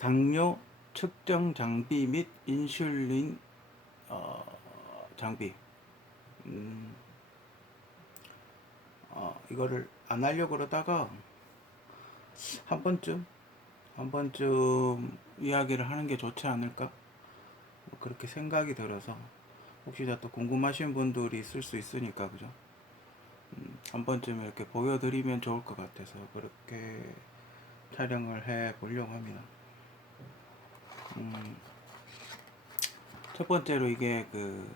당뇨 측정 장비 및 인슐린 어, 장비. 음, 어, 이거를 안 하려고 그러다가 한 번쯤 한 번쯤 이야기를 하는 게 좋지 않을까? 뭐 그렇게 생각이 들어서 혹시나 또 궁금하신 분들이 있을 수 있으니까 그죠? 음, 한 번쯤 이렇게 보여드리면 좋을 것 같아서 그렇게 촬영을 해 보려고 합니다 첫 번째로 이게 그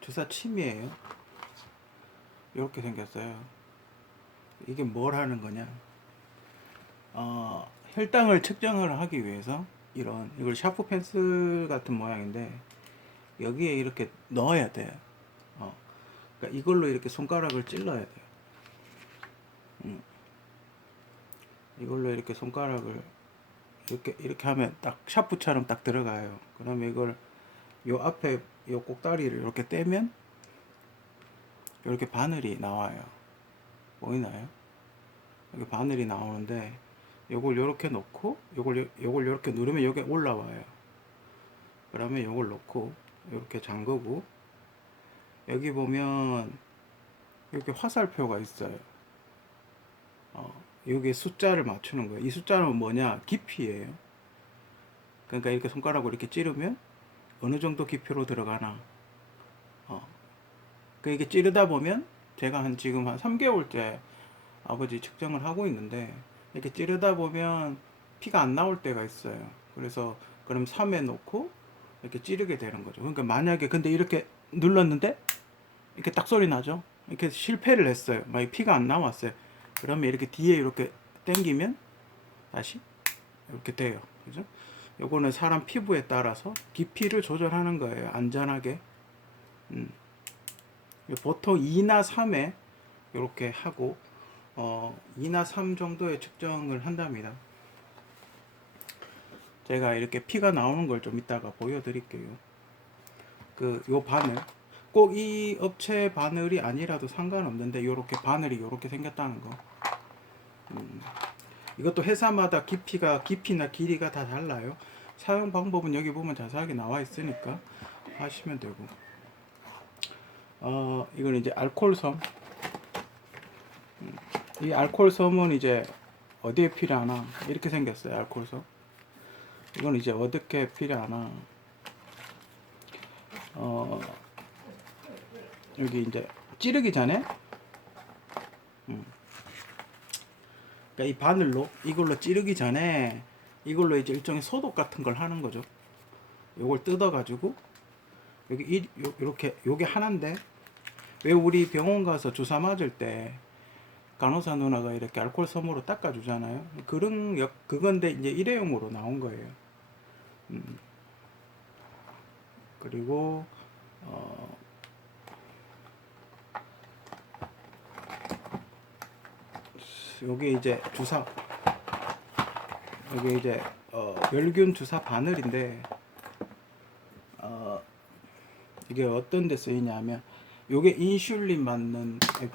주사 침이에요 이렇게 생겼어요 이게 뭘 하는 거냐 어, 혈당을 측정을 하기 위해서 이런 이걸 샤프 펜슬 같은 모양인데 여기에 이렇게 넣어야 돼요. 어, 그러니까 이걸로 이렇게 손가락을 찔러야 돼요. 음. 이걸로 이렇게 손가락을 이렇게 이렇게 하면 딱 샤프처럼 딱 들어가요. 그러면 이걸 요 앞에 요 꼭다리를 이렇게 떼면 이렇게 바늘이 나와요. 보이나요? 이렇게 바늘이 나오는데 요걸 요렇게 놓고 요걸 요- 요걸 요렇게 누르면 요게 올라와요. 그러면 요걸 놓고 요렇게 잠그고 여기 보면 이렇게 화살표가 있어요. 어, 여기 숫자를 맞추는 거예요. 이 숫자는 뭐냐? 깊이예요. 그러니까 이렇게 손가락으로 이렇게 찌르면 어느 정도 깊이로 들어가나. 어. 그 이게 찌르다 보면 제가 한 지금 한 3개월째 아버지 측정을 하고 있는데 이렇게 찌르다 보면 피가 안 나올 때가 있어요. 그래서 그럼 3에 놓고 이렇게 찌르게 되는 거죠. 그러니까 만약에 근데 이렇게 눌렀는데 이렇게 딱 소리 나죠. 이렇게 실패를 했어요. 막 피가 안 나왔어요. 그러면 이렇게 뒤에 이렇게 당기면 다시 이렇게 돼요. 그죠? 요거는 사람 피부에 따라서 깊이를 조절하는 거예요. 안전하게. 음. 보통 2나 3에 이렇게 하고 어, 2나 3 정도의 측정을 한답니다. 제가 이렇게 피가 나오는 걸 좀 이따가 보여드릴게요. 그 요 바늘 꼭 이 업체 바늘이 아니라도 상관없는데 요렇게 바늘이 요렇게 생겼다는 거. 음, 이것도 회사마다 깊이가 깊이나 길이가 다 달라요. 사용 방법은 여기 보면 자세하게 나와 있으니까 하시면 되고. 어, 이건 이제 알코올섬. 이 알코올 섬은 이제 어디에 필요하나 이렇게 생겼어요 알코올 섬 이건 이제 어떻게 필요하나 어 여기 이제 찌르기 전에 그러니까 이 바늘로 이걸로 찌르기 전에 이걸로 이제 일종의 소독 같은 걸 하는 거죠 요걸 뜯어 가지고 여기 이, 요, 요렇게 요게 하나인데 왜 우리 병원 가서 주사 맞을 때 간호사 누나가 이렇게 알코올 솜으로 닦아 주잖아요. 그런 역 그건데 이제 일회용으로 나온 거예요. 음. 그리고 어 요게 이제 주사 요게 이제 어 멸균 주사 바늘인데 어 이게 어떤 데 쓰이냐면 요게 인슐린 맞는 아이고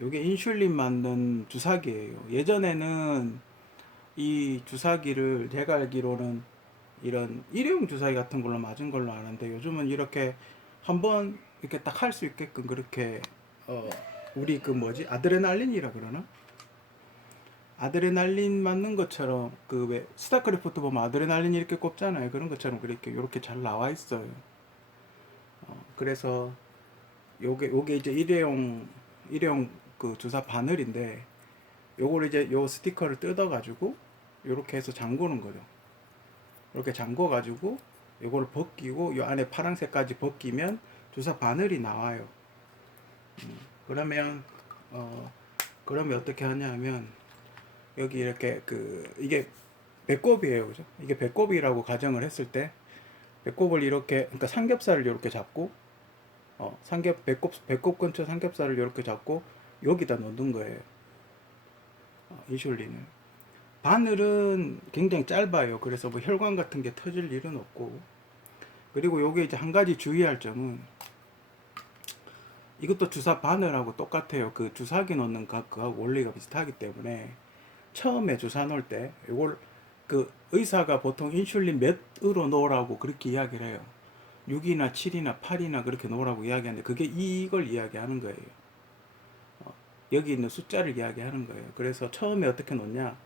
요게 인슐린 맞는 주사기예요. 예전에는 이 주사기를 제가 알기로는 이런 일회용 주사기 같은 걸로 맞은 걸로 아는데 요즘은 이렇게 한번 이렇게 딱 할 수 있게끔 그렇게 어 우리 그 뭐지? 아드레날린이라 그러나? 아드레날린 맞는 것처럼 그 왜 스타크래프트 보면 아드레날린 이렇게 꼽잖아요. 그런 것처럼 그렇게 이렇게 잘 나와 있어요. 어, 그래서 요게 요게 이제 일회용 일회용 그 주사 바늘인데 요걸 이제 요 스티커를 뜯어 가지고 요렇게 해서 잠그는 거죠. 이렇게 잠궈 가지고 요거를 벗기고 요 안에 파란색까지 벗기면 주사 바늘이 나와요. 음, 그러면 어 그러면 어떻게 하냐면 여기 이렇게 그 이게 배꼽이에요, 그죠? 이게 배꼽이라고 가정을 했을 때 배꼽을 이렇게 그러니까 삼겹살을 이렇게 잡고 어 삼겹 배꼽 배꼽 근처 삼겹살을 이렇게 잡고 여기다 넣는 거예요. 어, 인슐린을. 바늘은 굉장히 짧아요. 그래서 뭐 혈관 같은 게 터질 일은 없고. 그리고 요게 이제 한 가지 주의할 점은 이것도 주사 바늘하고 똑같아요. 그 주사기 넣는 각 그하고 원리가 비슷하기 때문에 처음에 주사 넣을 때 이걸 그 의사가 보통 인슐린 몇으로 놓으라고 그렇게 이야기를 해요. 6이나 7이나 8이나 그렇게 놓으라고 이야기하는데 그게 이걸 이야기하는 거예요. 어, 여기 있는 숫자를 이야기하는 거예요. 그래서 처음에 어떻게 놓냐?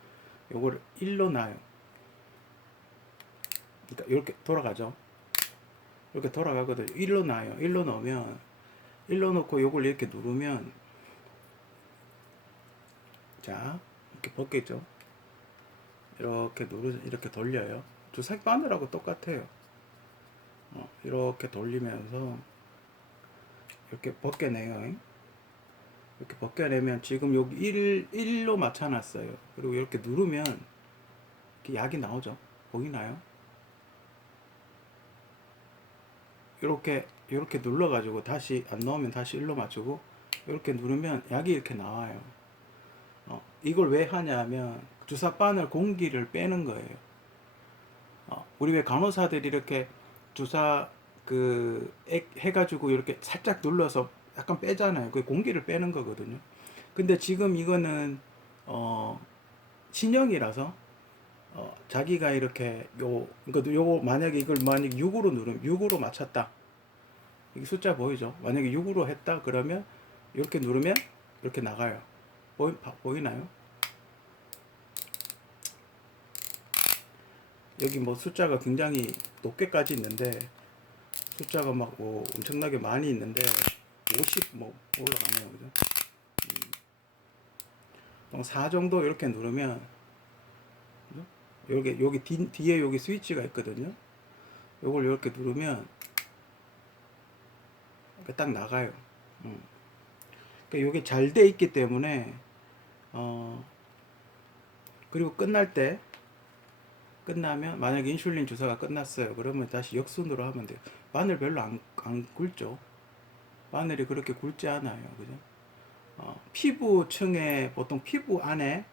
요거를 1로 놔요. 그러니까 이렇게 돌아가죠. 이렇게 돌아가거든요. 1로 놔요. 1로 넣으면 1로 놓고 요걸 이렇게 누르면 자 이렇게 벗겠죠. 이렇게 누르 이렇게 돌려요. 주사기 바늘하고 똑같아요. 어, 이렇게 돌리면서 이렇게 벗겨내요. 이렇게 벗겨내면 지금 여기 1, 1로 맞춰놨어요. 그리고 이렇게 누르면 이렇게 약이 나오죠. 보이나요? 이렇게 이렇게 눌러 가지고 다시 안 넣으면 다시 1로 맞추고 이렇게 누르면 약이 이렇게 나와요. 어, 이걸 왜 하냐면 주사 바늘 공기를 빼는 거예요. 어, 우리 왜 간호사들이 이렇게 주사 그 액 해가지고 이렇게 살짝 눌러서 약간 빼잖아요. 그게 공기를 빼는 거거든요. 근데 지금 이거는 어 신형이라서 어 자기가 이렇게 요 그러니까 요거 만약에 이걸 만약 6으로 누르면 6으로 맞췄다. 이게 숫자 보이죠? 만약에 6으로 했다 그러면 이렇게 누르면 이렇게 나가요. 보이, 봐- 보이나요? 여기 뭐 숫자가 굉장히 높게까지 있는데 숫자가 막 뭐 엄청나게 많이 있는데 50 뭐 올라가네요 그죠? 음. 4 정도 이렇게 누르면? 여기 여기 뒤, 뒤에 여기 스위치가 있거든요 요걸 이렇게 누르면 딱 나가요 음. 그러니까 이게 잘 돼 있기 때문에 어 그리고 끝날 때 끝나면 만약에 인슐린 주사가 끝났어요. 그러면 다시 역순으로 하면 돼요. 바늘 별로 안, 안 굵죠. 바늘이 그렇게 굵지 않아요. 그죠? 어, 피부층에 보통 피부 안에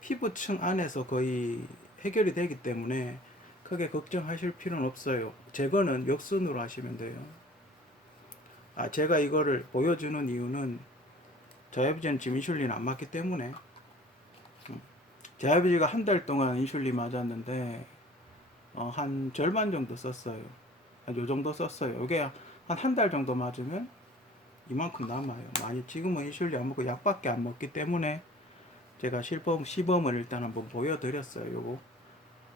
피부층 안에서 거의 해결이 되기 때문에 크게 걱정하실 필요는 없어요. 제거는 역순으로 하시면 돼요. 아, 제가 이거를 보여주는 이유는 저희 아버지는 지금 인슐린 안 맞기 때문에 제 아버지가 한 달 동안 인슐린 맞았는데 어, 한 절반 정도 썼어요. 한 요 정도 썼어요. 이게 한 한 달 정도 맞으면 이만큼 남아요. 많이 지금은 인슐린 안 먹고 약밖에 안 먹기 때문에 제가 실범 시범을 일단 한번 보여드렸어요. 요거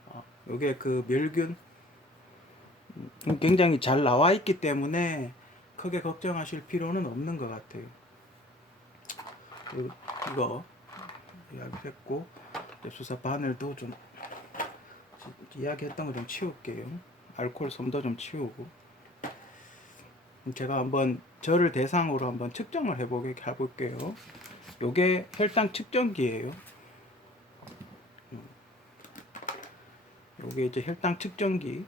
어, 요게 그 멸균 음, 굉장히 잘 나와 있기 때문에 크게 걱정하실 필요는 없는 것 같아요. 요- 이거 이야기했고 주사 바늘도 좀 지- 이야기했던 거 좀 치울게요. 알코올 솜도 좀 치우고 제가 한번 저를 대상으로 한번 측정을 해보게 해볼게요. 요게 혈당 측정기예요. 음. 요게 이제 혈당 측정기.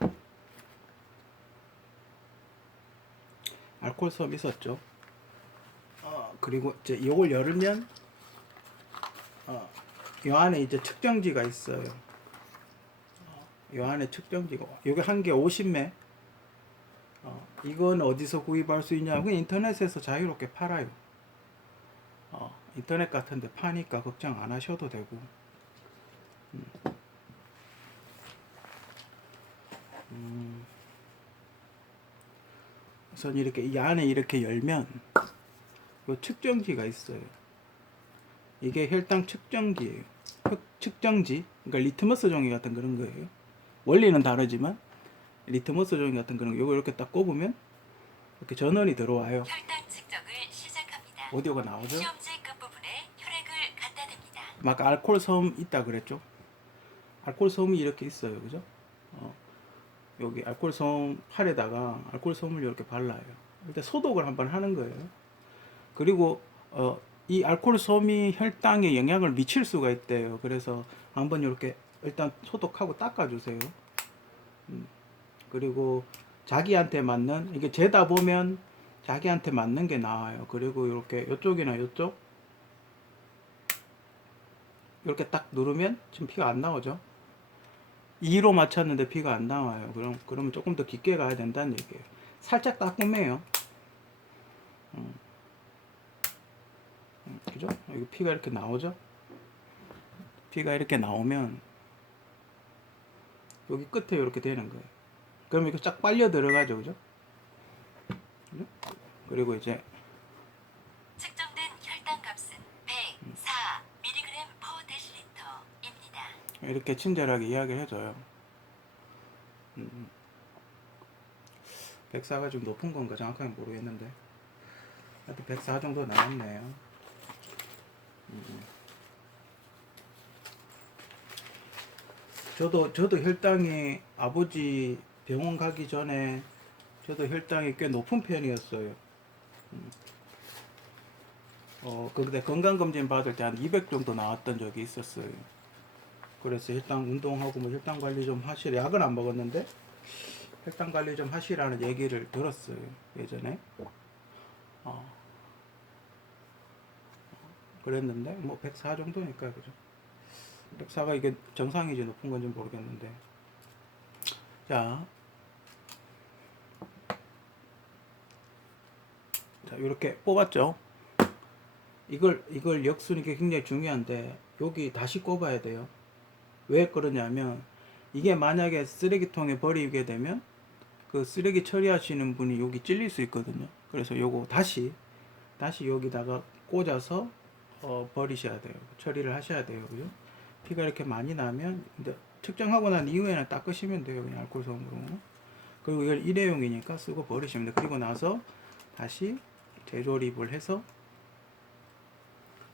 알코올 솜 있었죠. 어, 그리고 이제 요걸 열으면 어, 요 안에 이제 측정지가 있어요. 어, 요 안에 측정지가 요게 한 개 50매. 어, 이건 어디서 구입할 수 있냐? 그냥 인터넷에서 자유롭게 팔아요. 어, 인터넷 같은데 파니까 걱정 안 하셔도 되고. 음. 음. 우선 이렇게 이 안에 이렇게 열면 요 측정지가 있어요. 이게 혈당 측정기예요. 혈- 측정지, 그러니까 리트머스 종이 같은 그런 거예요. 원리는 다르지만 리트머스 종이 같은 그런 거. 요거 이렇게 딱 꼽으면 이렇게 전원이 들어와요. 혈당 측정을 시작합니다. 오디오가 나오죠? 시험지 막 알코올 섬 있다 그랬죠? 알코올 섬이 이렇게 있어요, 그죠? 어, 여기 알코올 섬 팔에다가 알코올 섬을 이렇게 발라요. 일단 소독을 한번 하는 거예요. 그리고 어, 이 알코올 솜이 혈당에 영향을 미칠 수가 있대요. 그래서 한번 이렇게 일단 소독하고 닦아주세요. 음, 그리고 자기한테 맞는 이게 재다 보면 자기한테 맞는 게 나와요. 그리고 이렇게 이쪽이나 이쪽 이렇게 딱 누르면 지금 피가 안 나오죠. 2로 맞췄는데 피가 안 나와요. 그럼 그러면 조금 더 깊게 가야 된다는 얘기예요. 살짝 따끔해요. 음. 음, 그죠? 여기 피가 이렇게 나오죠? 피가 이렇게 나오면 여기 끝에 이렇게 되는 거예요. 그럼 이거 쫙 빨려 들어가죠? 그죠? 그리고 이제 이렇게 친절하게 이야기를 해줘요. 음. 104가 좀 높은 건가 정확하게 모르겠는데 하여튼 104 정도 나왔네요. 음. 저도 저도 혈당이 아버지 병원 가기 전에 저도 혈당이 꽤 높은 편이었어요. 음. 어 근데 건강 검진 받을 때 한 200 정도 나왔던 적이 있었어요. 그래서 혈당 운동하고 뭐 혈당 관리 좀 하시라 약은 안 먹었는데 혈당 관리 좀 하시라는 얘기를 들었어요 예전에 어. 그랬는데 뭐 104 정도니까 그죠 104가 이게 정상이지 높은 건지 모르겠는데 자 자, 이렇게 뽑았죠. 이걸 이걸 역순이 게 굉장히 중요한데 여기 다시 꼽아야 돼요. 왜 그러냐면 이게 만약에 쓰레기통에 버리게 되면 그 쓰레기 처리하시는 분이 여기 찔릴 수 있거든요. 그래서 요거 다시 다시 여기다가 꽂아서 어, 버리셔야 돼요. 처리를 하셔야 돼요. 그죠? 피가 이렇게 많이 나면 근데 측정하고 난 이후에는 닦으시면 돼요. 그냥 알코올 솜으로. 그리고 이걸 일회용이니까 쓰고 버리시면 돼요. 그리고 나서 다시 재조립을 해서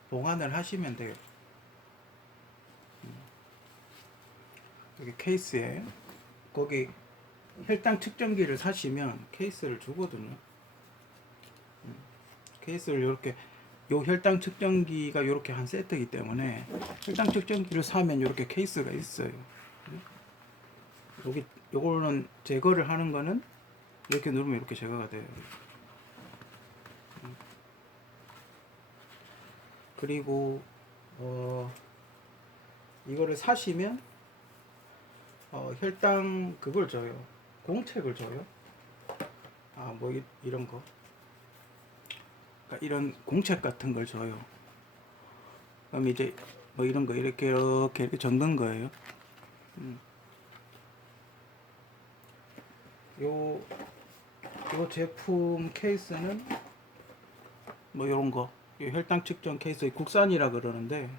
보관을 하시면 돼요. 여기 케이스에 거기 혈당 측정기를 사시면 케이스를 주거든요. 음, 케이스를 이렇게 요 혈당 측정기가 이렇게 한 세트이기 때문에 혈당 측정기를 사면 이렇게 케이스가 있어요. 여기 요거는 제거를 하는 거는 이렇게 누르면 이렇게 제거가 돼요. 음. 그리고 어 이거를 사시면 어, 혈당 그걸 줘요. 공책을 줘요. 아, 뭐 이, 이런 거. 그러니까 이런 공책 같은 걸 줘요. 그럼 이제 뭐 이런 거 이렇게 이렇게, 이렇게 적는 거예요. 음. 요, 요 제품 케이스는 뭐 이런 거. 이 혈당 측정 케이스 국산이라 그러는데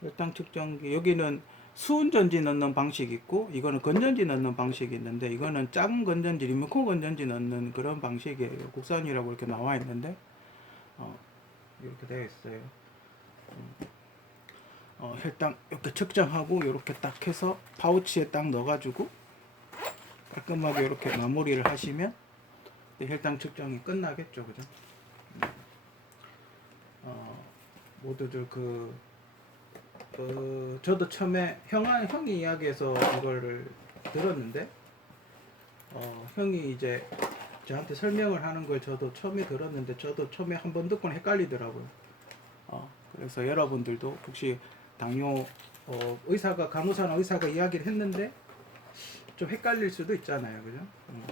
혈당 측정기 여기는 수은 전지 넣는 방식이 있고 이거는 건전지 넣는 방식이 있는데 이거는 작은 건전지 리모컨 건전지 넣는 그런 방식이에요 국산이라고 이렇게 나와 있는데 어, 이렇게 되어 있어요 음. 어, 혈당 이렇게 측정하고 이렇게 딱 해서 파우치에 딱 넣어가지고 깔끔하게 이렇게 마무리를 하시면 혈당 측정이 끝나겠죠 그죠 음. 어, 모두들 그 어, 저도 처음에 형, 형이 이야기해서 이거를 들었는데, 어, 형이 이제 저한테 설명을 하는 걸 저도 처음에 들었는데, 저도 처음에 한 번 듣고는 헷갈리더라고요. 어, 그래서 여러분들도 혹시 당뇨, 어, 의사가, 간호사나 의사가 이야기를 했는데, 좀 헷갈릴 수도 있잖아요. 그죠? 음.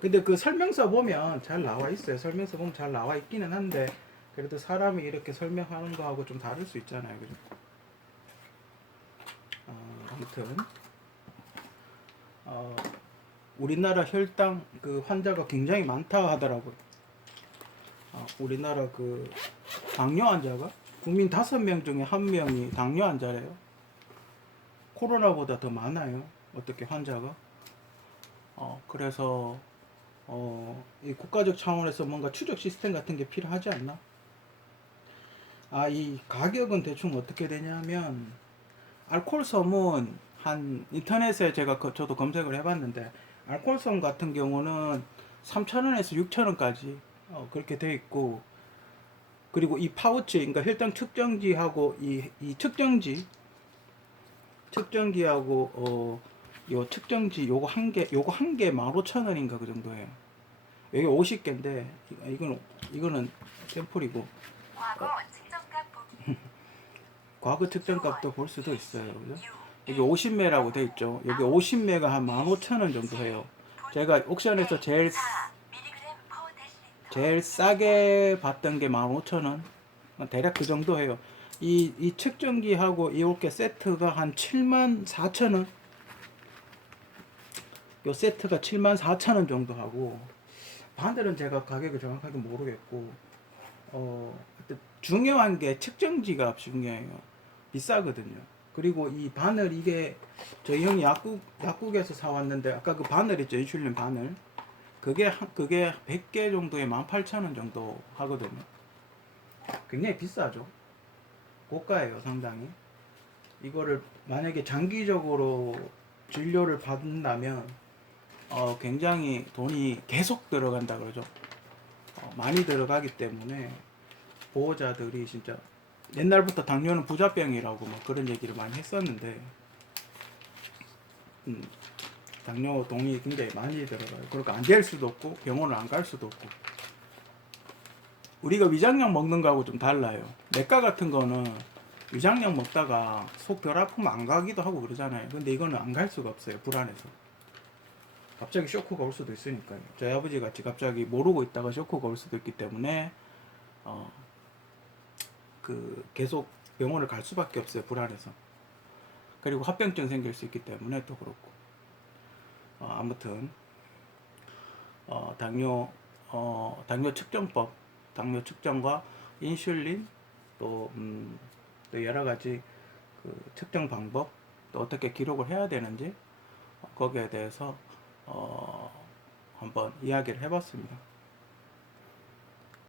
근데 그 설명서 보면 잘 나와 있어요. 설명서 보면 잘 나와 있기는 한데, 그래도 사람이 이렇게 설명하는 거하고 좀 다를 수 있잖아요. 그죠? 어, 아무튼 어, 우리나라 혈당 그 환자가 굉장히 많다 하더라고요. 어, 우리나라 그 당뇨 환자가 국민 다섯 명 중에 한 명이 당뇨 환자래요. 코로나보다 더 많아요. 어떻게 환자가? 어, 그래서 어, 이 국가적 차원에서 뭔가 추적 시스템 같은 게 필요하지 않나? 아, 이 가격은 대충 어떻게 되냐면 알코올 솜은 한 인터넷에 제가 그- 저도 검색을 해봤는데 알코올 솜 같은 경우는 3,000원에서 6,000원까지 어, 그렇게 돼 있고 그리고 이 파우치, 그러니까 혈당 측정기하고 이, 이 측정지 측정기하고 어, 요 측정지 요거 한 개, 요거 한 개 15,000원인가 그 정도예요. 여기 50개인데 이거는 이거는 샘플이고 보기. 과거 측정값도 볼 수도 있어요. 그죠? 여기 50매라고 돼 있죠. 여기 50매가 한 15,000원 정도 해요. 제가 옥션에서 제일 4 mg per 데시리터. 제일 싸게 봤던 게 15,000원. 대략 그 정도 해요. 이, 이 측정기하고 이렇게 세트가 한 74,000원. 요 세트가 7만 4천 원 정도 하고 바늘은 제가 가격을 정확하게 모르겠고 어 중요한 게 측정지가 중요해요. 비싸거든요. 그리고 이 바늘 이게 저희 형이 약국 약국에서 사 왔는데 아까 그 바늘 있죠 인슐린 바늘 그게 한- 그게 100개 정도에 18,000원 정도 하거든요. 굉장히 비싸죠. 고가예요, 상당히. 이거를 만약에 장기적으로 진료를 받는다면 어, 굉장히 돈이 계속 들어간다 그러죠. 어, 많이 들어가기 때문에 보호자들이 진짜 옛날부터 당뇨는 부자병이라고 뭐 그런 얘기를 많이 했었는데 음, 당뇨 돈이 굉장히 많이 들어가요. 그러니까 안 될 수도 없고 병원을 안 갈 수도 없고 우리가 위장약 먹는 거하고 좀 달라요. 내과 같은 거는 위장약 먹다가 속 덜 아프면 안 가기도 하고 그러잖아요. 근데 이거는 안 갈 수가 없어요. 불안해서. 갑자기 쇼크가 올 수도 있으니까요. 저희 아버지 같이 갑자기 모르고 있다가 쇼크가 올 수도 있기 때문에 어, 그 계속 병원을 갈 수밖에 없어요. 불안해서. 그리고 합병증 생길 수 있기 때문에 또 그렇고. 어, 아무튼 어, 당뇨 어, 당뇨 측정법, 당뇨 측정과 인슐린 또, 음, 또 여러 가지 그 측정 방법, 또 어떻게 기록을 해야 되는지 어, 거기에 대해서 어, 한번 이야기를 해봤습니다.